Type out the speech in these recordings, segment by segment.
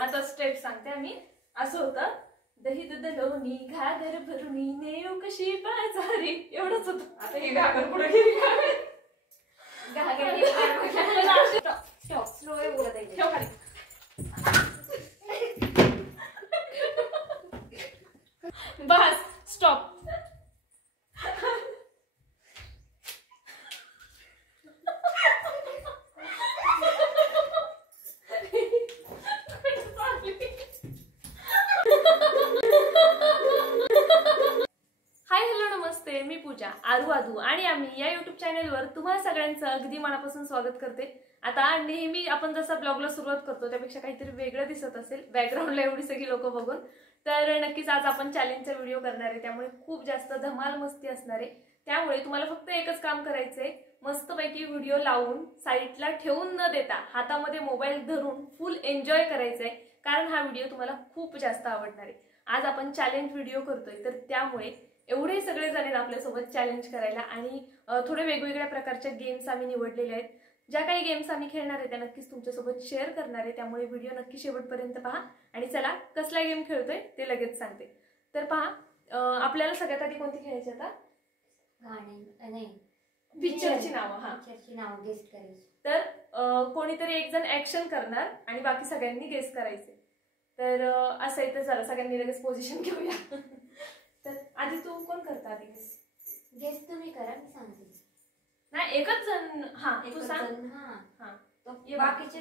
आता स्टेप सांगते आम्ही. असं होतं, दही दूध लोणी घागर भरुणी नेऊ कशी बाजारी, एवढंच होतं. आता ही घागर पुढे गेली. स्टॉप, स्लो बोलत आहे. ठेव खाली. Bus stop. मी पूजा आरू आदू आणि आम्ही या युट्यूब चॅनलवर तुम्हाला सगळ्यांचं अगदी मनापासून स्वागत करते. आता नेहमी आपण जसा ब्लॉगला सुरुवात करतो त्यापेक्षा काहीतरी वेगळं दिसत असेल बॅकग्राऊंडला एवढी सगळी लोक बघून, तर नक्कीच आज आपण चॅलेंजचा व्हिडिओ करणार आहे. त्यामुळे खूप जास्त धमाल मस्ती असणार आहे. त्यामुळे तुम्हाला फक्त एकच काम करायचंय, मस्तपैकी व्हिडिओ लावून साईडला ठेवून न देता हातामध्ये मोबाईल धरून फुल एन्जॉय करायचंय, कारण हा व्हिडिओ तुम्हाला खूप जास्त आवडणार आहे. आज आपण चॅलेंज व्हिडिओ करतोय, तर त्यामुळे एवढे सगळे जण आहेत आपल्यासोबत चॅलेंज करायला आणि थोडे वेगवेगळ्या प्रकारच्या गेम्स आम्ही निवडलेले आहेत. ज्या काही गेम्स आम्ही खेळणार आहे त्या नक्कीच तुमच्यासोबत शेअर करणार आहे. त्यामुळे व्हिडिओ नक्की शेवटपर्यंत पहा. आणि चला कसला गेम खेळतोय ते लगेच सांगते. तर पहा, आपल्याला सगळ्यात आधी कोणती खेळायची आता? गाणी नाही, पिक्चरची नावं. हा, पिक्चरची नावं गेस करायची. तर कोणीतरी एक जण ऍक्शन करणार आणि बाकी सगळ्यांनी गेस करायचे. तर असं आहे, तर चला सगळ्यांनी लगेच पोझिशन घेऊया. तर आधी तू कोण करता? आधी गेस तुम्ही करा, मी सांगते. नाही, एकच जण. हा, तू सांग. हा, बाकीचे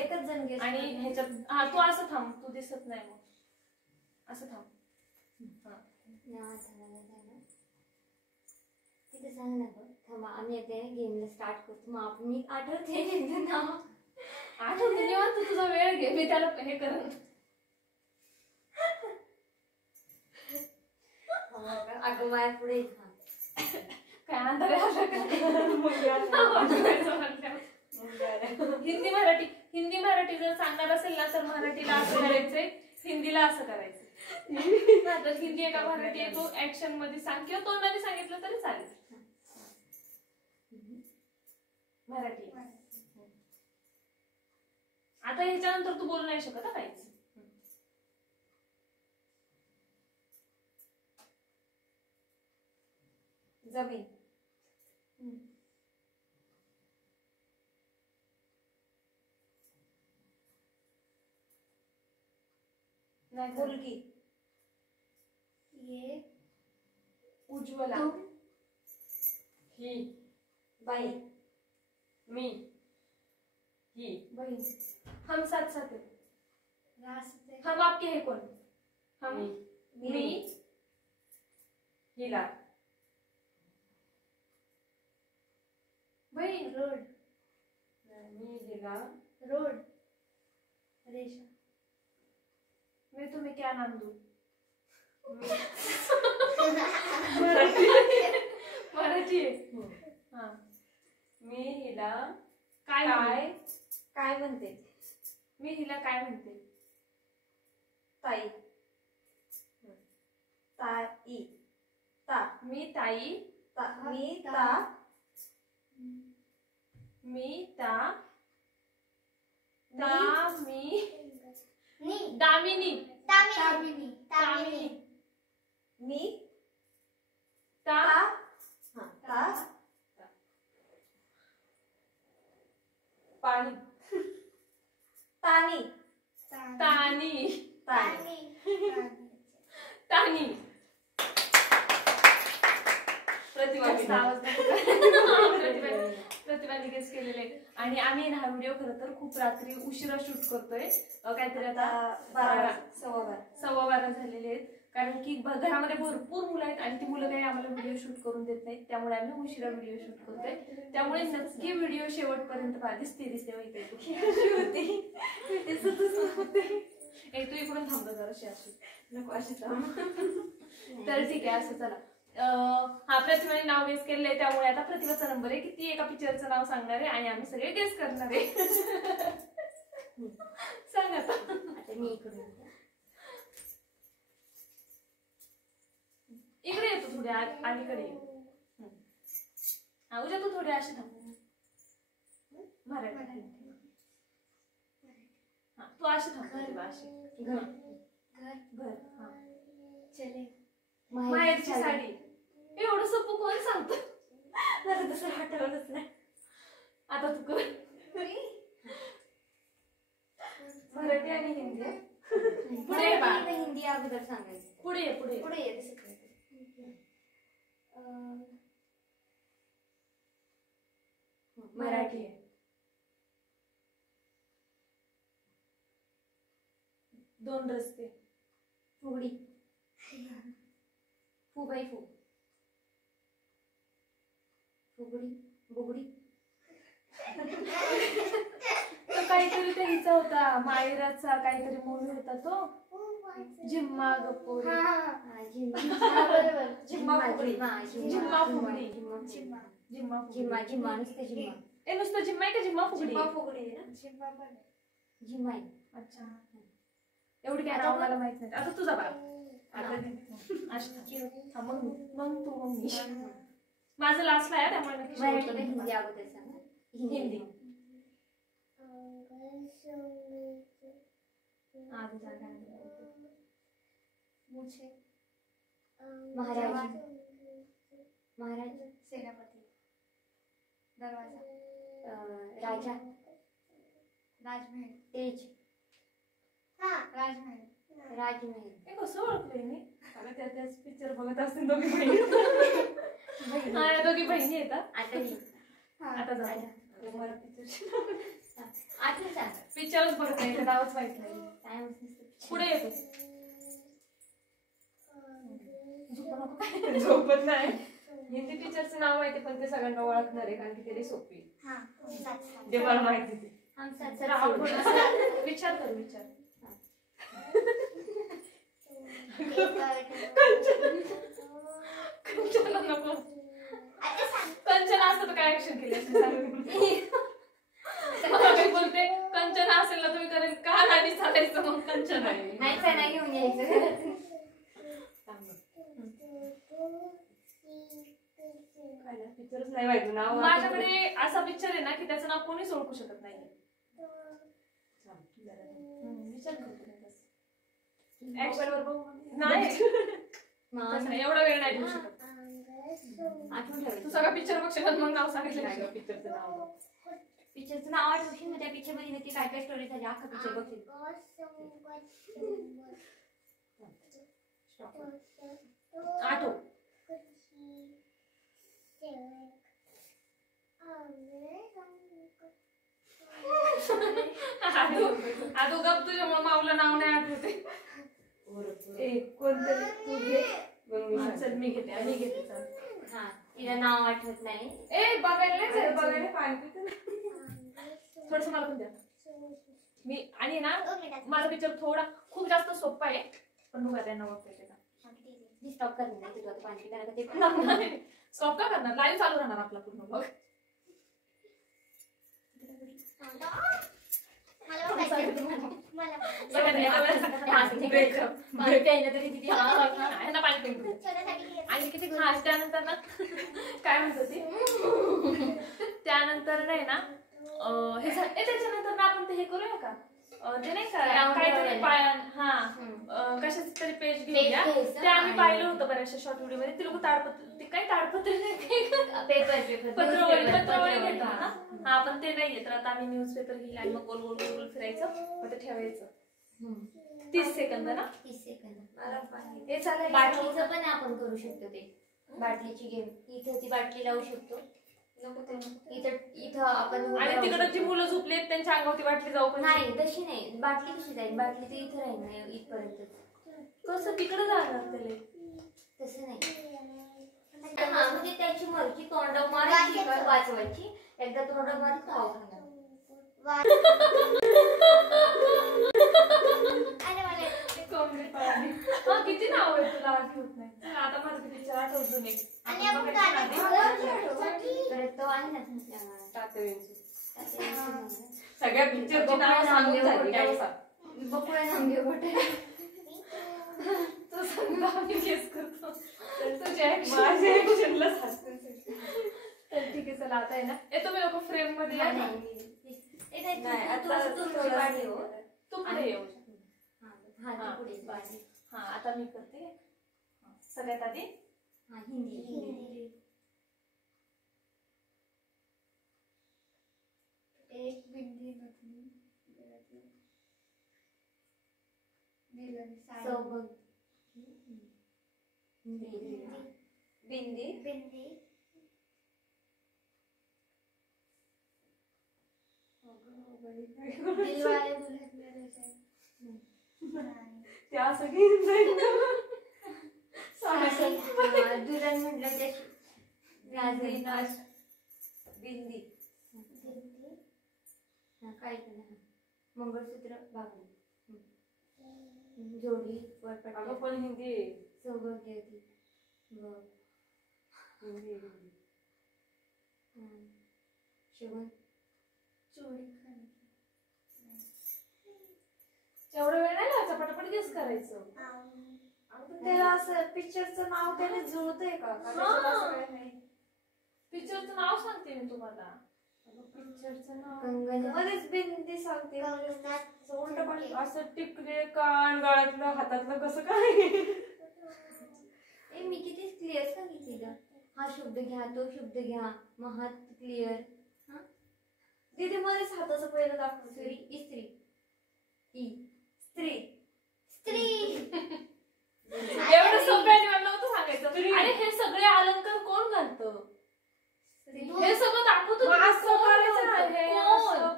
एकच जण गेस. आणि ह्याच्यात हा, तू असं थांब, तू दिसत नाही मग असं थांब. तिथे सांग ना गं. थांबा, आम्ही आता गेमला स्टार्ट करतो. मग मी आठवते नाव. आठवते जेव्हा तू तुझा वेळ घे, मी त्याला हे करत. अगं माया पुढे काय अंतर हिंदी मराठी जर सांगणार असेल ना तर मराठीला असं करायचंय, हिंदीला असं करायचं. तर हिंदी एका मराठी आहे तो ऍक्शन मध्ये सांग किंवा तोंडाने सांगितलं तरी चालेल. मराठी. आता ह्याच्यानंतर तू बोलू नाही शकत काहीच. जमीन. नाही, मुलगी. ये उज्ज्वला. ही बाई. मी. ही बहीण. हम साथ साथ है. हम आपके है कौन? हम मी. हिला. बहीण. रोड. मी हिला. रोड. रेशा. मैं तुम्हें क्या नाम दूं? मराठी आहे. हा, मी हिला काय म्हणते? मी हिला काय म्हणते? ताई. ताई. ता. मी ताई. मी ता. मी ता. दामिनी. दामिनी. मी ता. ता. पाणी. तानी. तानी. तानी. प्रतिभाने गेस केलेले. आणि आम्ही हा व्हिडिओ खरं तर खूप रात्री उशिरा शूट करतोय. काहीतरी आता 12:15 झालेले आहेत. कारण की घरामध्ये भरपूर मुलं आहेत आणि ती मुलं काही आम्हाला व्हिडिओ शूट करून देत नाहीत. त्यामुळे आम्ही उशिरा व्हिडिओ शूट करतोय. त्यामुळे नक्की व्हिडिओ शेवटपर्यंत पहा. दिसते तू इकडून थांबतो जराशी अशी नको अशी थांब. तर ठीक आहे, असं चला. हा, प्रतिभाने नाव गेस केलंय त्यामुळे आता प्रतिभाचा नंबर आहे की ती एका पिक्चरचं नाव सांगणार आहे आणि आम्ही सगळे गेस करणार आहे. सांग आता. मी इकडे येतो थोडी अलीकडे ये. उद्या तू थोडी अशी थांब. मराठी. हा, तू अशी थांबते बा अशी. घर घर. हा. चले माहेरची साडी. एवढं सोपं कोण सांगतं? जरा दुसरं आठवलंच नाही. आता तू कर. मराठी आणि हिंदी. पुढे ये बा. हिंदी अगोदर सांगायचं. पुढे ये पुढे ये. पुढे ये तसं करायचं. मराठी आहे. दोन रस्ते. फुगडी फू बाई फू फुगडी बुगडी. तो काहीतरी ते हिचा होता मायराचा काहीतरी मूवी होता तो. जिम्मा गप्पोरी. बरोबर. जिम्मा फुगडी. जिम्मा फुगडी. जिम्मा जिम्मा जिम्मा जिम्मा नुसतं जिम्मा. ए नुसतं जिम्मा आहे का जिम्मा फुगडी? जिम्मा फुगडी आहे ना. जिम्मा पण जिम्मा आहे. अच्छा. एवढी काय नाव मला माहित नाही. आता तुझा बाळ. आता मग तू मग मी. माझं लास्टला आहे त्यामुळे नक्की मराठी शेवटचं का हिंदी नाही. अगोदर सांगा. हिंदी. आधी जागा आहे. महाराज महाराज सेनापती दरवाजा राजा राजमहल तेज राजमहल राजमहल. हे कसं ओळखलंय मी? मला त्याच पिक्चर बघत असतील दोघी बहिणी. हा या दोघी बहिणी येतात. आता ही आता जाऊ. मला आठवण सांग. पिक्चरच बघत नाही ते नावच माहित नाही. काय म्हणतेस? पुढे येतो. झोपत नाही. हिंदी पिक्चरचं नाव माहिती पण ते सगळ्यांना ओळखणार आहे कारण की ते सोपी. जे मला माहिती ते. हम साथ जरा अवघड असं विचार कर विचार. कंचना नको. कंचना असतं तर काय ऍक्शन केली असती मी बोलते कंचना असेल ना तुम्ही करेल का आणि चालायचं मग कंचना आहे. नाही चणा घेऊन यायचं. पिक्चरच नाही माहिती नाव. माझ्याकडे असा पिक्चर आहे ना की त्याचं नाव कोणीच ओळखू शकत नाही. विचार करतो नाही एवढा वेळ नाही देऊ शकत. आठवण ठेवायचं. तू सगळा पिक्चर बघशील मग नाव सांगितलं नाही पिक्चरचं नाव. पिक्चरचं नाव आठवशील मग त्या पिक्चर मध्ये नक्की काय काय स्टोरी झाली अख्खा पिक्चर बघशील. आठव. आदू गप तुझ्या माऊला नाव नाही आठवते. कोणतरी तू घे. चल मी घेते आणि घेते. चल हा तिला नाव आठवत नाही. ए बघायला बघायला पाणी पिते थोडस मला पण द्या. मी आणि ना माझा पिक्चर थोडा खूप जास्त सोपा आहे पण बघा त्यांना ओळखते का. मी स्टॉप करणार नाही. तुला आता पाणी पिताना ते पण स्टॉप का करणार? लाईव्ह चालू राहणार आपला पूर्ण बघ. आणि किती खास. त्यानंतर ना काय म्हणतो ती त्यानंतर नाही ना हे त्याच्यानंतर ना आपण ते हे करूया का ते नाही का काहीतरी हा कशाच तरी पेज घेऊया. ते आम्ही पाहिलं होतं बऱ्याचशा शॉर्ट व्हिडिओ मध्ये. ते लोक ताडपत्री ते काही ताडपत्री नाही पत्रवळी घेतात ना. हा पण ते नाहीये तर आता आम्ही न्यूजपेपर घेईल आणि मग गोल गोल गोल फिरायचं मग ते ठेवायचं. 30 सेकंद ना. 30 सेकंद. हे चालेल. बाटलीचं पण आपण करू शकतो. ते बाटलीची गेम. इथं ती बाटली लावू शकतो. इथं इथं आपण आणि तिकडे जी मुलं झोपली आहेत त्यांच्या अंगावरती बाटली जाऊ पण नाही. तशी नाही. बाटली कशी जाईल? बाटली तर इथं राहील ना इथपर्यंत. कसं तिकडे जाणार त्याला? तसं नाही. हा म्हणजे त्याची मर्जी. तोंडावर मारायची का वाचवायची. एकदा तोंडावर मारी खाऊ खाणार. किती नाव आहे तुला आठवत नाही. आता माझं पिक्चर आठवतो नाही. तो आहे ना सगळ्या पिक्चरची नाव सांगून झाली. बकुळा नांगे गोटे. तो सांगता आम्ही गेस करतो. तुझ्या माझ्या ऍक्शनला तर ठीक आहे. चला आता आहे ना येतो मी लोक फ्रेम मध्ये. तू पुढे येऊ. हा हा, ती पुढे बस. हा आता मी करते. हा, सगळ्यात आधी हा हिंदी. एक बिंदी मधून सौभाग्य बिंदी बिंदी दिलवाले दुल्हन मेरे जान. त्या सगळी दुल्हन म्हटलं ते नाच बिंदी काय मंगळसूत्र बांगडी जोडी वरपट्टी पण हिंदी सौभाग्य शेवण चोरी खाने. एवढा वेळ नाही लावायचा, पटापट गेस करायचं. त्याला असं पिक्चरचं नाव त्याने जुळतंय का? पिक्चरचं नाव सांगते मी तुम्हाला. पिक्चरचं नाव मध्येच बिंदी सांगते. उलट पण असं टिकले कान गळ्यातलं हातातलं कसं काय. मी किती क्लिअर सांगितलेलं. हा शब्द घ्या तो शब्द घ्या मग हात क्लिअर. दीदी मध्येच हाताचं पहिलं दाखवते. इस्त्री ई स्त्री स्त्री. एवढं सोप्याने मला नव्हतं सांगायचं. आणि हे सगळे अलंकार कोण घालतं? हे सगळं दाखवतो.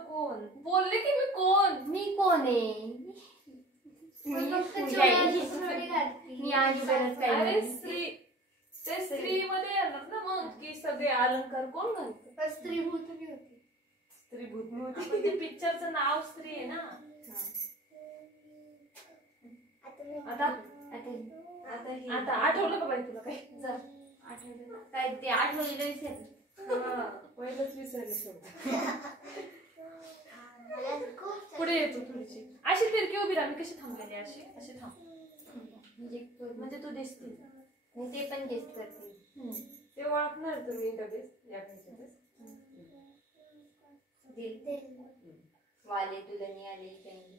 कोण बोलले की मी कोण? मी कोण आहे मी आजूबाजूच अरे काय स्त्री, ते स्त्री मध्ये येणार ना मग की सगळे अलंकार कोण घालतं? स्त्रीभूत बी होती. स्त्रीभूत होती. ते पिक्चरचं नाव स्त्री आहे ना. आता आता आठवलं का बाई तुला काही? आठवलं काय ते आठवलेलं विसरलं. पहिलंच विसरले सगळं. पुढे येतो थोडीशी अशी तिरकी उभी राहा. मी कशी थांबलेली अशी अशी थांब म्हणजे तू दिसते. ते पण गेस्ट करते. ते ओळखणार तुम्ही लगेच या दिल वाले दुल्हनिया ले जाएंगे.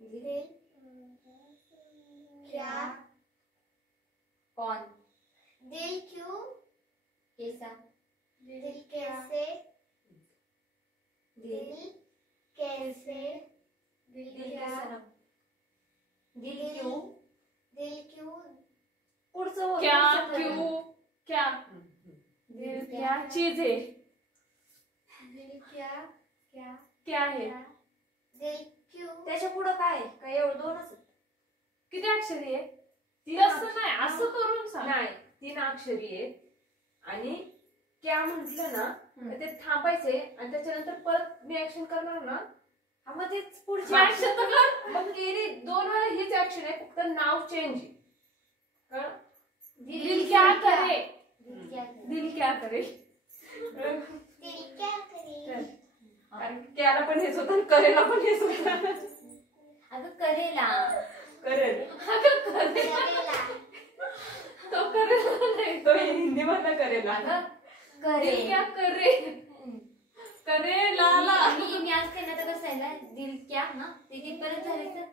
दिल क्या कौन दिल क्यों कैसा दिल कैसे दिल कैसे दिल क्या कैसा दिल क्यों दिल क्यों. पुढचं क्या क्यों क्या दिल क्या चीज है. दिल क्या क्या क्या है. दिल क्यों. त्याच्या पुढं काय काय एवढं दोनच किती अक्षरी आहे? तसं नाही असं करून सांग. नाही 3 अक्षरी आहे. आणि क्या म्हटलं ना तर ते थांबायचे आणि त्याच्यानंतर परत मी ऍक्शन करणार ना हा मग तेच पुढची Action तर कर. मग गेली 2 वेळा हीच ऍक्शन आहे फक्त नाव चेंज आहे. दिल क्या करे. दिल क्या दिल क्या करे. दिल क्या करे. कारण त्याला पण हेच होतं आणि करेला पण हेच होतं. अगं करेला करेल अगं करे. करेला. तो करेल नाही. तो हिंदी मधला करेला. अगं करे दिल क्या करे. करे लाला. मी असते ना तर कसं आहे ना दिल क्या ना ते तिथपर्यंत झाले तर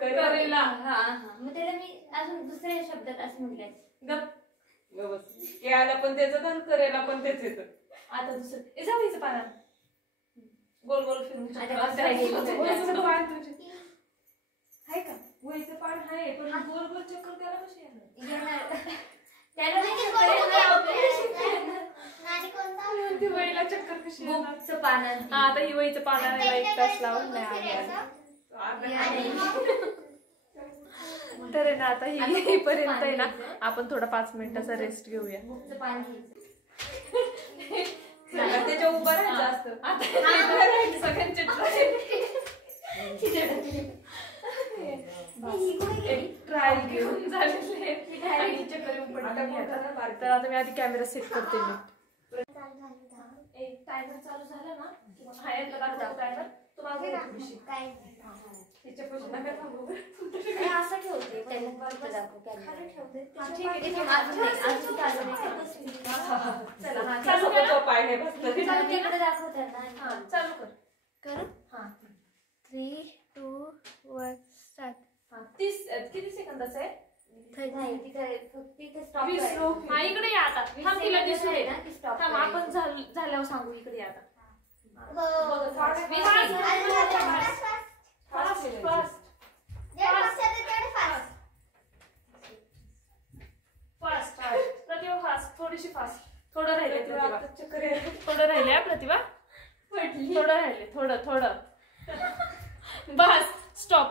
करेला. हा हा मग त्याला मी अजून दुसऱ्या शब्दात असं म्हटलंय. बस याला पण तेच येतं आणि करेला पण तेच येतं. आता दुसरं ए जाऊचं पाना गोल गोल फिरून आता कसं आहे? वहीचं पान तुझे आहे का? वहीचं पान आहे पण गोल गोल चक्कर त्याला कशी येणार? येणार त्याला नाही नानी करेला कोणता. नानी कोणता. ती वहीला चक्कर कशी येणार? बुकचं पानं हा आता ही वहीचं पान आणायला 1 तास लावून नाही आली. तर आहे ना आता ही पर्यंत आहे ना आपण थोडा 5 मिनिटाचा रेस्ट घेऊया. बुकचं पान घ्यायचं. त्याच्या उभं राहायचं असतं. आता सगळ्यांचे एक ट्रायल घेऊन झालेले आणि चक्कर येऊन पडली. तर आता मी आधी कॅमेरा सेट करते. मी एक टायमर चालू झाला ना हा यातला दाखवतो टायमर तो मागे थोडीशी काय तिच्यापासून नका थांबू. हे असं ठेवते त्याला बरोबर दाखव कॅमेरा ठेवते. ठीक आहे इथे अजून नाही, अजून चालू नाही. चला हा चालू चालू कर करा. तो पाय नाही बसलं. चालू तिकडे दाखव त्यांना. हा चालू कर. करू. हा 3, 2, 1 स्टार्ट. 30 किती सेकंदाचं आहे? नाही तिथे फक्त इथे स्टॉप 20 रोप. हा इकडे या आता. थांब तिला दिसू दे. स्टॉप थांब आपण झाल्यावर सांगू. इकडे या आता. फास्ट प्रतिभा फास्ट. थोडीशी फास्ट. थोडं राहिले प्रतिभा. चक्कर यायला. थोडं राहिले प्रतिभा. पडली. थोडं राहिले. थोडं बस स्टॉप.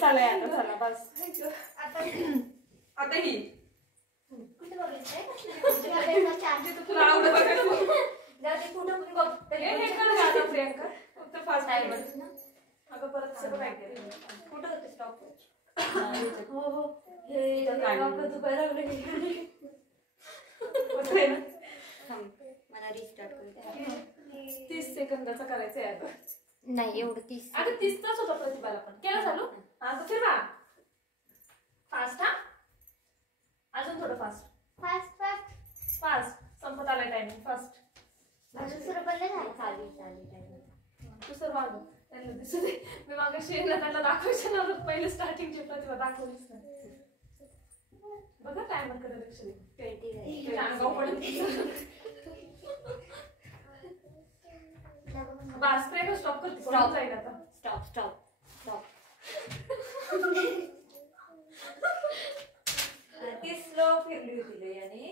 चला आता चला बस. आता ही कुठे बघायचंय? तुला आवडत का? जाऊ दे, कुठं पण बघ. हे कर ना आता प्रियंका. फक्त फास्ट काय टाइम. बोलते ना? अगं परत सगळं काय केलं. कुठं होते स्टॉप? हो हे इथं डोकं दुखायला लागलं. होतंय ना? मला रिस्टार्ट करू द्या. 30 सेकंदाचा करायचं आहे आता. नाही एवढं 30. अगं 30च होता प्रतिभाला पण. केला चालू. आता फिरवा. फास्ट हा. अजून थोडं फास्ट. फास्ट संपत आलाय टायमिंग. फास्ट. दुसरं पण नाही झालं. चालेल. तू सर मागं त्यांना दिसू दे. मी मागाशी त्यांना दाखवायचं ना पहिले स्टार्टिंगची प्रतिभा दाखवलीच नाही. बघा टायमर कडे लक्ष दे. 20 झाली. तुझ्या अंगावर पडेल. बस ट्रेक स्टॉप करते. Stop. जाईल आता. स्टॉप. ती स्लो फिरली होती लई आणि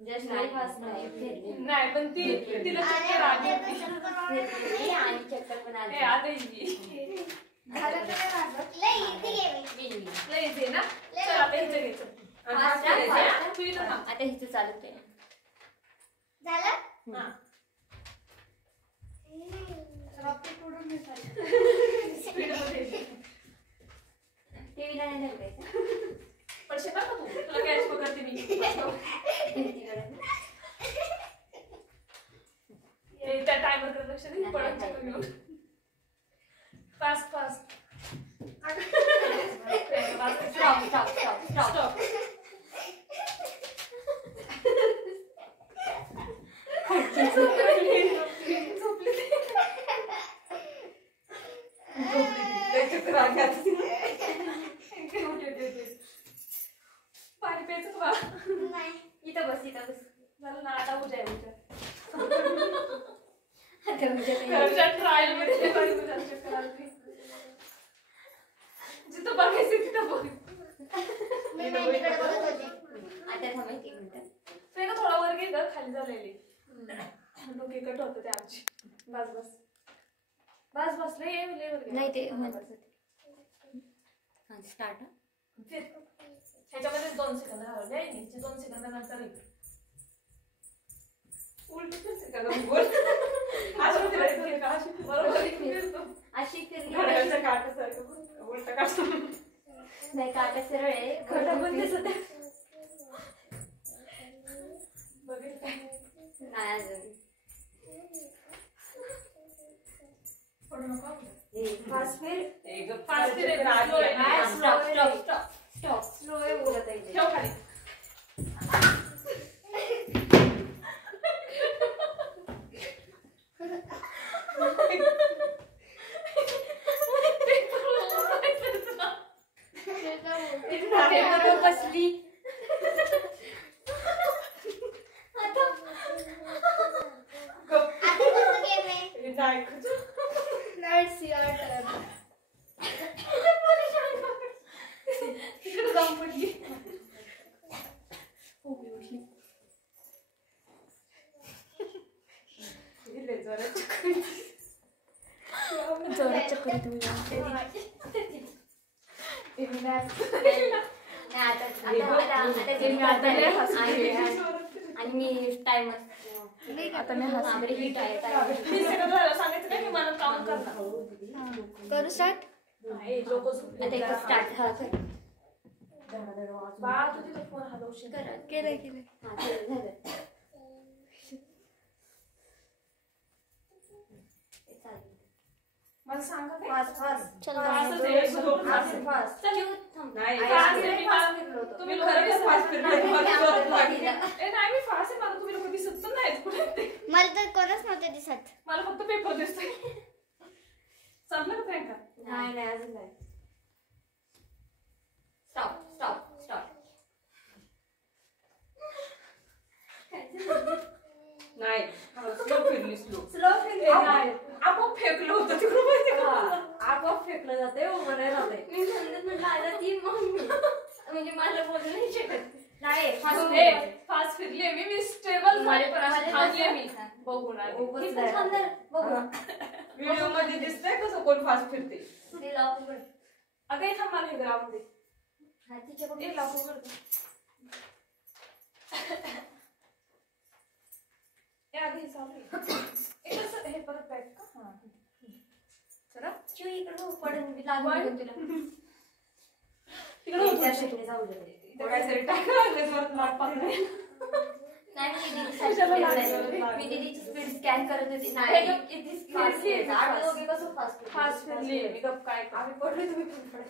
जस्ट नाही फास्ट नाही फिरली. नाही पण तिला चक्कर आली. फिरली आणि चक्कर पण आली. ए, आता इजी. लय इझी ना. चल आता इथं घ्यायचं. Fast आहे. तू इथं थांब. आता हिचं चालू आहे. हा. स्पीडमध्ये येते. टीव्हीला नाही लागायचं. पडशील बरं का तू. तुला कॅच पकडते मी. त्या टायमर कडे लक्ष दे. पडत चक्कर घेऊन. Fast stop. पाणी प्यायचं का? इथं बस. झालं ना आता उद्या आता उद्या ट्रायल मध्ये जिथं बघायचं तिथं बघ. आता थांबायची 1 मिनिट. ते ना थोडा वर घे ग. खाली झालेली डोके कट होतं ते आमची. बस लय वर घे. नाही ते स्टार्ट. ह्याच्यामध्ये 2 सेकंद घालवले. 2 सेकंद नंतर उलट फिरते का गं बोल? असं फिरायचं का? बरोबर फिरतो. अशी फिरली घड्याळाच्या काठासारखं उलट काढतो. नाही. काटा सरळ आहे. घड्याळ पण दिसत आहे. बघेल काय. नाही अजून. पडू नका. फास्ट फिर. फास्ट फिर. स्टॉप. स्लो आहे बोलत आहे. ठेव खाली. बसली. Let's see our turn. तिकडे जाऊन पडली. जोरात चक्कर तुम्ही आता मी टाइम आता मी हसते. हिट आहे मी सगळं झालं सांगायचं काय की मला काम करणार. करू स्टार्ट. लोक स्टार्ट हा कर. बा तू तिथं फोन हलवशील. केलंय केलंय. हा झालं झालं. हे चालेल. मला सांगा काय फास्ट फास्ट चल असं ते फास्ट फास्ट चल क्यू थांब. नाही फास्ट आहे मी मला- तुम्ही खरंच फास्ट फिरले. नाही, मला नाही, कळत नाही, नाही. ए, नाही मी फास्ट आहे. मला तुम्ही लोक दिसत पण नाहीत कुठे ते. मला तर कोणच नव्हते दिसत. मला फक्त पेपर दिसतोय. संपलं का प्रियंका? नाही नाही अजून नाही. Stop stop stop. नाही स्लो फिरली स्लो स्लो ए, नाही. आपोआप फेकलं होतं तिकडं माहिती का? आपोआप फेकलं जाते उभं नाही राहते. मी समजत म्हटलं आला ती मम्मी म्हणजे मला बोलू नाही शकत. नाही फास्ट ए, फास्ट फिरली मी स्टेबल झाले पण अशी थांबले मी हा. बघून आले. मी पण थांबणार. बघू ना. व्हिडिओ मध्ये दिसतंय कसं कोण फास्ट फिरते. ते लॉक उघड. अगं हे थांब मला हे ग्राउंड दे. हा तिच्याकडून एक लाख उघड. ए अगं हे चालू आहे. ए, कसं हे परत बॅक का? हा. चला चिव इकडं पडून लागून वन. गेलं तुला. तिकडे त्या होतं. साईडने जाऊ दे. इथं काहीतरी टाकलं परत माग पकडले. नाही मी दीदीची कशाला speed लागलं? आहे. मी दीदीची स्पीड स्कॅन करत होती. हे नाही गप, किती speed fast आहे. आहे, आम्ही fast. दोघे कसं fast फास्ट फिरली मी गप काय कर. आम्ही पडलोय तुम्ही पण पडा.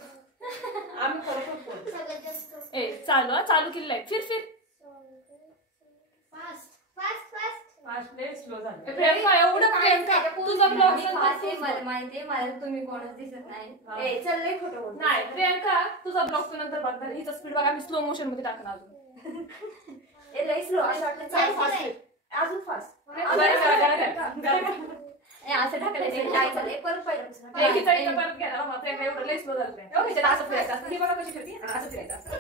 आम्ही खरोखर पडलो. सगळ्यात जास्त ए चालू हा, चालू केलेलं आहे. फिर फिर. Fast fast fast. फास्ट लय स्लो झालं. ए, प्रियंका एवढं प्रियंका तुझा ब्लॉग मी fast आहे, मला माहिती आहे. मला तुम्ही कोणच दिसत नाही. ए चल लय खोटं बोलतो. नाही प्रियंका तुझा ब्लॉग तू नंतर बघणार. हिचा स्पीड बघा मी स्लो मोशन मध्ये टाकणार अजून. ए लय स्लो असं वाटलं चाल फास्ट फिर. अजून फास्ट. ए, असं ढकलायचं. काय चाललंय? परत पाहिजे. ए, हिचा इथं परत घ्या ना. प्रियंका एवढं लय स्लो झालं प्रियंका. ओके, चला असं फिरायचं असतं. ही बघा कशी फिरती आणि असं फिरायचं असतं.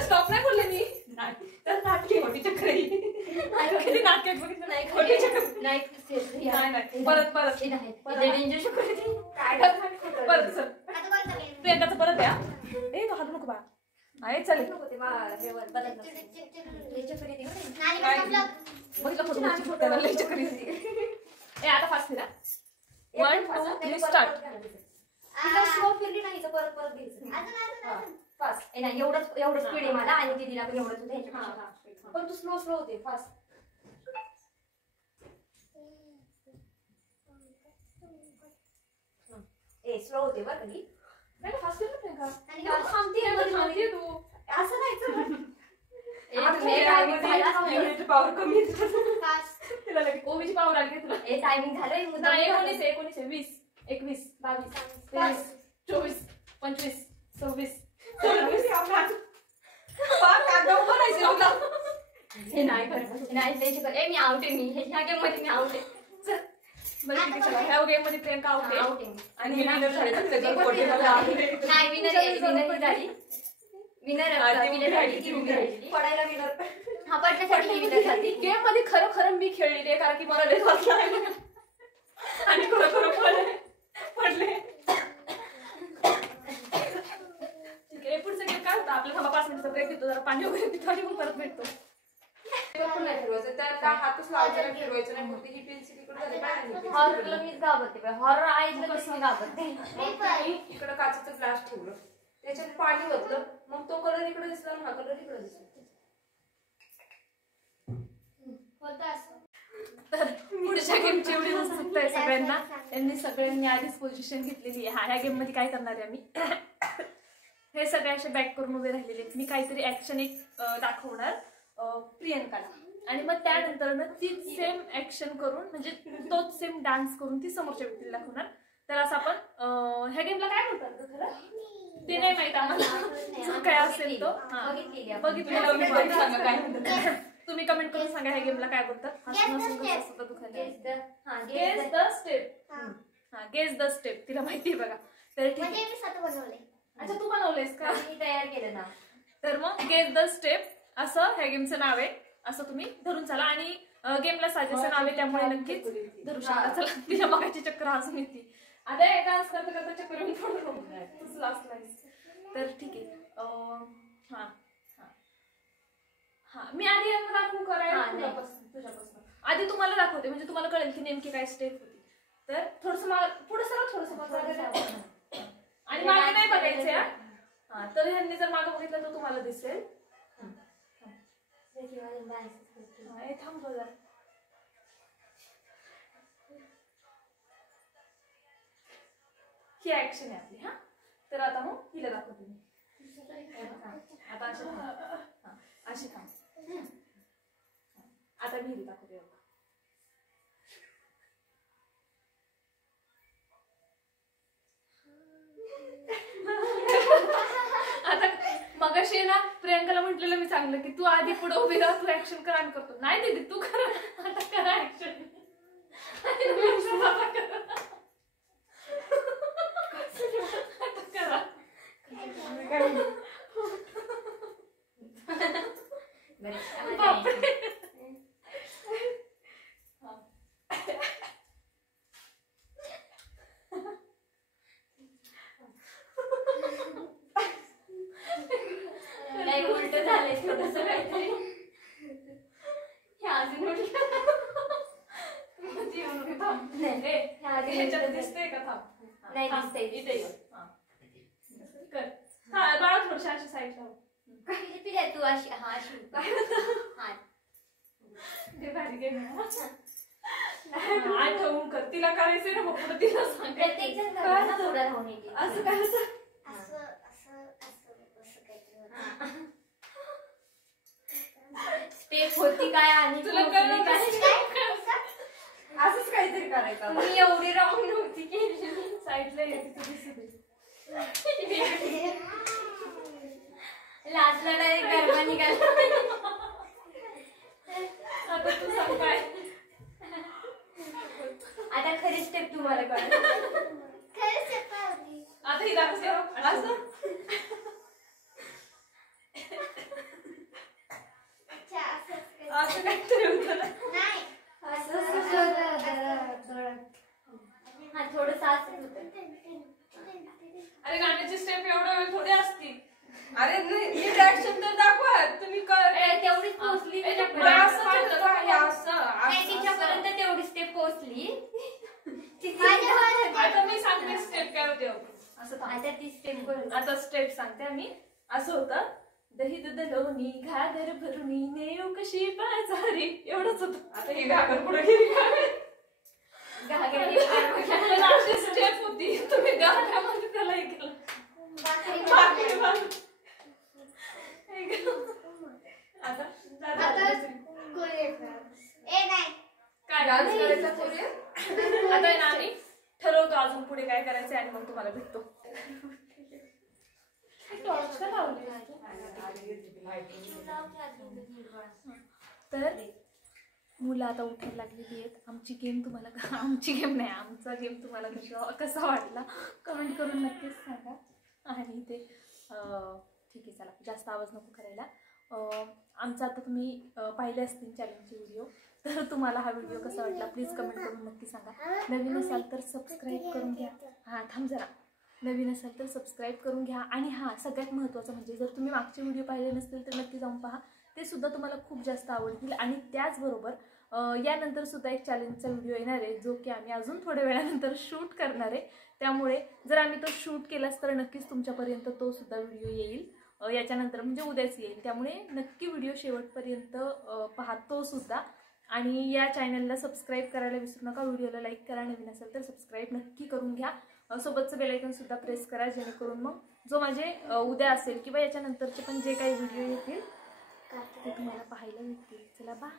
स्टॉप नाही बोलले मी. नाही तर नाटकी मोठी चक्कर आहे. किती नाटक आहेत बघितलं नाही, खोटी चक्कर. नाही, नाही नाही परत परत हे नाही. हे danger show करते. परत चल. आता कोणता गेम? प्रियंकाचं परत द्या. ए तो हात नको बा. आहे चालेल. नको ते हे वर बदल नसते. हे चक्कर येते का नाही? नानी काय? कसं vlog? बघितलं फोटो त्याला लय चक्कर येते. ए आता फास्ट फिरा. 1 2 3 स्टार्ट. तिला स्लो फिरली नाही तर परत परत घ्यायचं. अजून फास्ट. ए नाही एवढं स्पीड आहे मला आणि दीदीला पण एवढंच होतं ह्याच्यापेक्षा. पण तू स्लो स्लो होते फास्ट. ए स्लो होते बरं कधी. नाही फास्ट फिर प्रियंका. आणि थांबते मध्ये थांबते तू. असं नाही चल. ए, तुम्ही timing झाला. पॉवर कमी येते. फास्ट. तिला लगेच ओबीची पावर आली का तुला? ए टायमिंग झालंय मुद्दाम नाही झालं. 19 19 20 21 22 23 24 25 26 27 हे नाही करत. नाही द्यायची कर. ए मी आउट आहे. मी ह्या गेम मध्ये मी आउट आहे. चल. बरं ठीक आहे. ह्या गेम मध्ये प्रियंका आउट आहे. आउट आहे. आणि विनर झाले तर त्याच्यावर खोटे मला आहे. नाही विनर झाली. विनर झाली. ती उभी राहिली. पडायला विनर. हा पडण्यासाठी ही विनर झाली. गेम मध्ये खरं खरं मी खेळलेली आहे कारण की मला लय वाटलं आहे. आणि खरं खरं पडले. ठीक आहे पुढचं गेम काय होतं आपल्या थांबा 5 मिनिटचा ब्रेक घेतो जरा पाणी वगैरे पितो आणि मग परत भेटतो. पण नाही फिरवायचं त्या का हातच लावायचा नाही फिरवायचं नाही फक्त ही पेन्सिल इकडे झाली बाहेर हॉररला मीच घाबरते. हॉरर ऐकलं कसं मी घाबरते. इकडे काचेचं ग्लास ठेवलं त्याच्यात पाणी ओतलं मग तो कलर इकडे दिसला आणि हा कलर इकडे दिसला. होतं असं. तर पुढच्या गेमची एवढी उत्सुकता आहे सगळ्यांना. त्यांनी सगळ्यांनी आधीच पोझिशन घेतलेली आहे. ह्या गेम मध्ये काय करणार आहे आम्ही हे सगळे असे बॅक करून उभे राहिलेले आहेत. मी काहीतरी ऍक्शन एक दाखवणार प्रियंकाला आणि मग त्यानंतर तीच सेम ऍक्शन करून म्हणजे तोच सेम डान्स करून ती समोरच्या व्यक्तीला दाखवणार. तर असं आपण ह्या गेमला काय बोलतात ग खरं ते नाही माहित आम्हाला जो काय असेल तो. बघितलेलं कमेंट करून सांगा काय म्हणतात. तुम्ही कमेंट करून सांगा ह्या गेमला काय बोलतात. Guess the step. हा गेस द स्टेप तिला माहिती आहे बघा. तर ठीक म्हणजे आहे. मी स्वतः बनवले. अच्छा तू बनवलेस का? मी तयार केलं ना. तर मग गेस द स्टेप असं ह्या गेमचं नाव आहे. असं तुम्ही धरून चाला आणि गेमला साजेचं नाव आहे त्यामुळे नक्कीच धरू शकता. चला तिला बघायची चक्कर हसून येते. आता हे डान्स करता करता चक्कर येऊन पडलो. तर ठीक आहे. हा हा मी आधी यांना दाखवू करायला हा, नाही. तुझ्यापासून आधी तुम्हाला दाखवते म्हणजे तुम्हाला कळेल की नेमकी काय स्टेप होती. तर थोडस आणि मागे नाही बघायचं हा. हा तर ह्यांनी जर मागे बघितलं तर तुम्हाला दिसेल. हे थांब बघा. ही ऍक्शन आहे आपली. हा तर आता मग हिला दाखवते मी. आता अशी थांब. अशी थांब. आता मी हिला दाखवते. आता मगाशी ना प्रियंकाला म्हटलेलं मी चांगलं की तू आधी पुढे उभी राहा, तू ऍक्शन करा आणि करतो. नाही दीदी तू करा, आता करा ऍक्शन. उलट झालंय थोडस काहीतरी. हे अजून उलट. ह्याच्यात दिसतंय का? थांब. नाही दिसतंय. इथे ये. कर. हा बाळा थोडीशी अशी साईडला हो. पिल्या तू अशी हा अशी हा ते भारी गेम आठवून कर. तिला करायचंय ना मग पुढे तिला सांग. प्रत्येक जण करणार ना पुढे राहून येते. असं काय होतं? स्टेप होती काय आणि तुला पोहोचली कळलं काय? असंच काहीतरी करायचं. मी एवढी राहून नव्हती केली. साईडला येते तुझी सुद्धा. लाजला डायरेक्ट गरबा निघाला. आता तू सांग काय. आता खरी स्टेप तुम्हाला कळलं. आता ही दाखवते असं. असं काहीतरी होतं ना. हा थोडस असं होतं. अरे गाण्याची स्टेप एवढा वेळ थोडी असती. अरे नाही ऍक्शन तर दाखवा तुम्ही. तेवढीच पोहोचली असं तिच्यापर्यंत. होतं का? हे असं नाही असं- तिच्यापर्यंत तेवढी स्टेप पोहोचली. आता मी सांगते स्टेप काय होते. असं थांब. आता ती स्टेप करून आता स्टेप सांगते आम्ही. असं होतं दही दूध लोणी घागर भरुणी नेऊ कशी बाजारी. एवढंच होतं. आता ही घागर पुढे गेली. पण अशी स्टेप होती. तुम्ही गाण्यामध्ये त्याला हे केलं. भाकरी बांधून. हे केलं. आता काय डान्स करायचा पोरी. आता आहे ना आम्ही ठरवतो अजून पुढे काय करायचं आणि मग तुम्हाला भेटतो. तर मुलं आता उठायला लागलेली आहेत. आमची गेम तुम्हाला आमची गेम नाही आमचा गेम तुम्हाला कसा वाटला कमेंट करून नक्कीच सांगा. आणि ते ठीक आहे चला जास्त आवाज नको करायला. आमचा आता तुम्ही पाहिले असतील चॅलेंजचे व्हिडिओ. तर तुम्हाला हा व्हिडिओ कसा वाटला प्लीज कमेंट करून नक्की सांगा. नवीन असाल तर सबस्क्राईब करून घ्या. हां थांब जरा. नवीन असाल तर सबस्क्राईब करून घ्या. आणि हां सगळ्यात महत्त्वाचं म्हणजे जर तुम्ही मागचे व्हिडिओ पाहिले नसतील तर नक्की जाऊन पहा. ते सुद्धा तुम्हाला खूप जास्त आवडतील. आणि त्याचबरोबर यानंतर सुद्धा एक चॅलेंजचा व्हिडिओ येणार आहे जो की आम्ही अजून थोड्या वेळानंतर शूट करणार आहे. त्यामुळे जर आम्ही तो शूट केलास तर नक्कीच तुमच्यापर्यंत तो सुद्धा व्हिडिओ येईल. याच्यानंतर म्हणजे उद्याच येईल. त्यामुळे नक्की व्हिडिओ शेवटपर्यंत पाहतो सुद्धा. आणि या चॅनलला सबस्क्राईब करायला विसरू नका. व्हिडिओला लाईक करा. नवीन असेल तर सबस्क्राईब नक्की करून घ्या. सोबतचं बेलायकन सुद्धा प्रेस करा जेणेकरून मग जो माझे उद्या असेल किंवा याच्यानंतरचे पण जे काही व्हिडिओ येतील ते तुम्हाला पाहायला मिळतील. चला बाय.